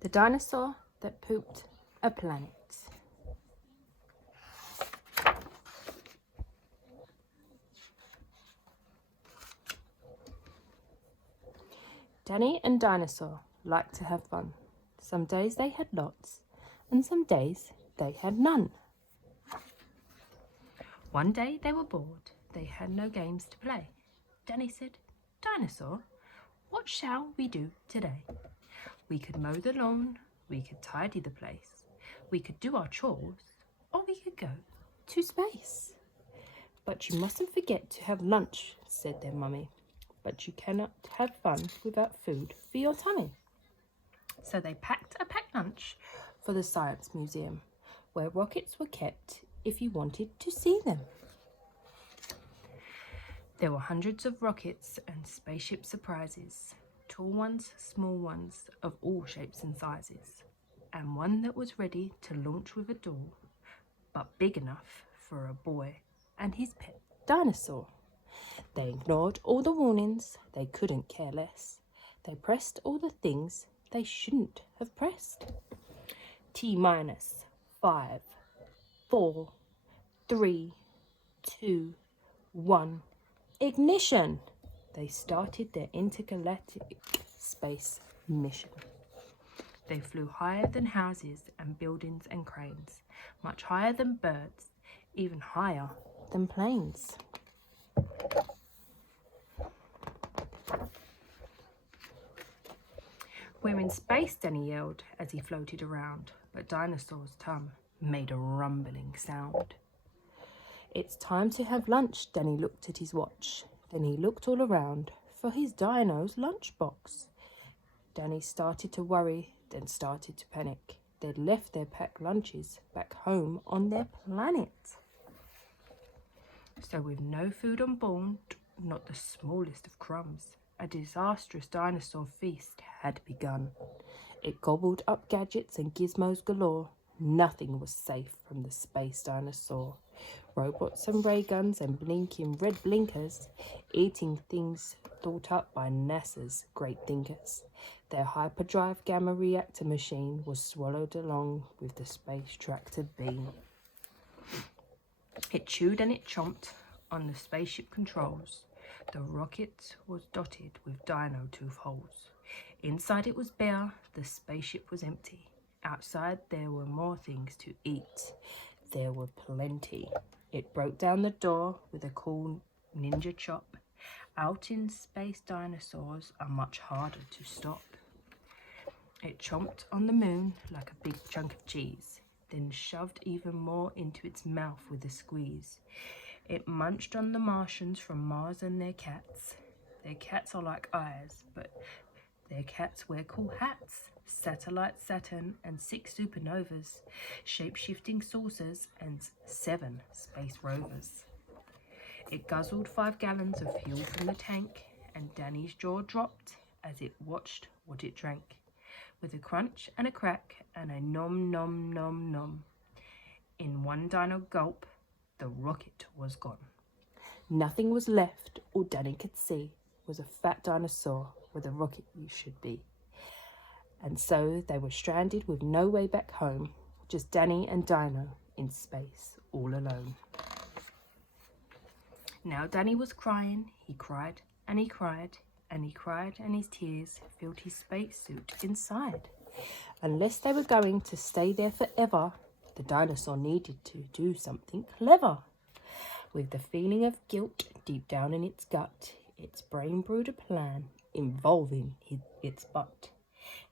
The dinosaur that pooped a planet. Danny and Dinosaur liked to have fun. Some days they had lots, and some days they had none. One day they were bored. They had no games to play. Danny said, "Dinosaur, what shall we do today? We could mow the lawn, we could tidy the place, we could do our chores, or we could go to space." "But you mustn't forget to have lunch," said their mummy. "But you cannot have fun without food for your tummy." So they packed a packed lunch for the Science Museum, where rockets were kept if you wanted to see them. There were hundreds of rockets and spaceship surprises, tall ones, small ones, of all shapes and sizes, and one that was ready to launch with a door, but big enough for a boy and his pet dinosaur. They ignored all the warnings, they couldn't care less. They pressed all the things they shouldn't have pressed. T-minus 5, 4, 3, 2, 1. Ignition! They started their intergalactic space mission. They flew higher than houses and buildings and cranes, much higher than birds, even higher than planes. "We're in space," Danny yelled as he floated around, but Dinosaur's tongue made a rumbling sound. "It's time to have lunch." Danny looked at his watch. Then he looked all around for his dino's lunchbox. Danny started to worry, then started to panic. They'd left their packed lunches back home on their planet. So with no food on board, not the smallest of crumbs, a disastrous dinosaur feast had begun. It gobbled up gadgets and gizmos galore. Nothing was safe from the space dinosaur. Robots and ray guns and blinking red blinkers, eating things thought up by NASA's great thinkers. Their hyperdrive gamma reactor machine was swallowed along with the space tractor beam. It chewed and it chomped on the spaceship controls. The rocket was dotted with dino tooth holes. Inside it was bare, the spaceship was empty. Outside there were more things to eat. There were plenty. It broke down the door with a cool ninja chop. Out in space, dinosaurs are much harder to stop. It chomped on the moon like a big chunk of cheese, then shoved even more into its mouth with a squeeze. It munched on the Martians from Mars and their cats. Their cats are like eyes, but their cats wear cool hats. Satellite Saturn and 6 supernovas, shape-shifting saucers and 7 space rovers. It guzzled 5 gallons of fuel from the tank, and Danny's jaw dropped as it watched what it drank. With a crunch and a crack and a nom nom nom nom. In one dino gulp, the rocket was gone. Nothing was left. All Danny could see was a fat dinosaur where the rocket should be. And so they were stranded with no way back home, just Danny and Dino in space, all alone. Now Danny was crying. He cried and he cried and he cried, and his tears filled his spacesuit inside. Unless they were going to stay there forever, the dinosaur needed to do something clever. With the feeling of guilt deep down in its gut, its brain brewed a plan involving its butt.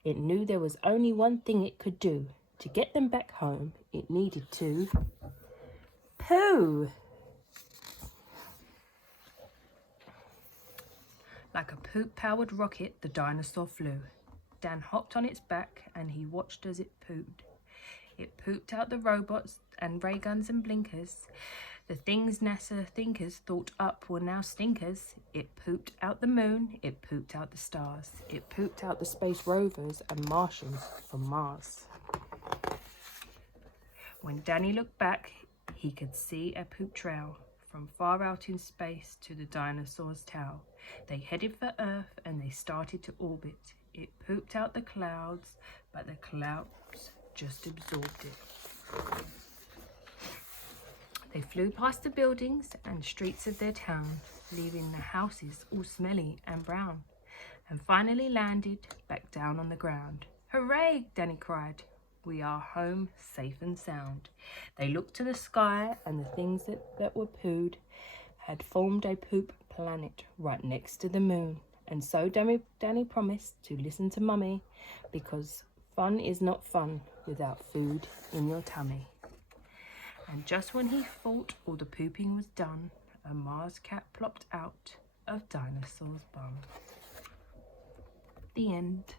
It knew there was only one thing it could do. To get them back home, it needed to poo. Like a poop-powered rocket, the dinosaur flew. Dan hopped on its back and he watched as it pooed. It pooped out the robots and ray guns and blinkers. The things NASA thinkers thought up were now stinkers. It pooped out the moon, it pooped out the stars. It pooped out the space rovers and Martians from Mars. When Danny looked back, he could see a poop trail from far out in space to the dinosaur's tail. They headed for Earth and they started to orbit. It pooped out the clouds, but the clouds just absorbed it. They flew past the buildings and streets of their town, leaving the houses all smelly and brown, and finally landed back down on the ground. "Hooray!" Danny cried. "We are home safe and sound." They looked to the sky, and the things that were pooed had formed a poop planet right next to the moon. And so Danny promised to listen to Mummy, because fun is not fun without food in your tummy. And just when he thought all the pooping was done, a Mars cat plopped out of Dinosaur's bum. The end.